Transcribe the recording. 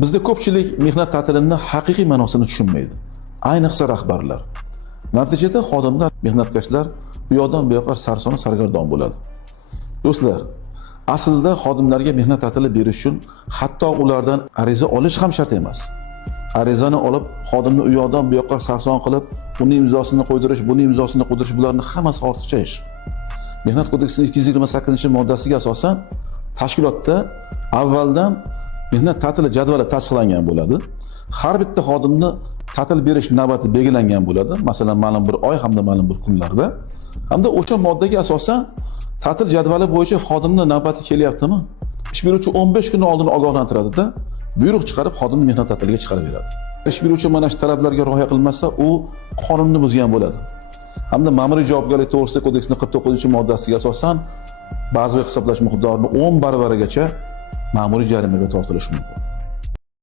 Bizda ko'pchilik mehnat ta'tilini haqiqiy ma'nosini tushunmaydi. Ayniqsa rahbarlar. Natijada xodimlar, mehnatkashlar u yoqdan bu yoqqa sarsoni sargardon bo'ladi. Do'stlar, aslida xodimlarga mehnat ta'tili berish uchun hatto ulardan ariza olish ham shart emas. Arizani olib, xodimni u yoqdan bu yoqqa sarson qilib, uni imzosini qo'ydirish, buni imzosini qo'ydirish, bularning hammasi ortiqcha ish. Mehnat kodeksining 228-moddasiga asosan tashkilotda avvaldan mehnat ta'tili jadvali tasdiqlangan bo'ladi. Har bitta xodimni ta'til berish navbati belgilangan bo'ladi. Masalan, ma'lum bir oy hamda ma'lum bir kunlarda. Hamda o'sha moddaga asosan ta'til jadvali bo'yicha xodimni navbati kelyaptimi? Ish beruvchi 15 kun oldin ogohlantiradida, buyruq chiqarib xodimni mehnat ta'tiliga chiqarib beradi. Ish beruvchi mana shu talablarga rioya qilmasa, u qonunni buzgan bo'ladi. Hamda ma'muriy javobgarlik to'g'risida kodeksning 49-moddasiga asosan ba'zi hisoblash miqdorini 10 baravarigacha ma'muriy jarimaga tortilishi mumkin.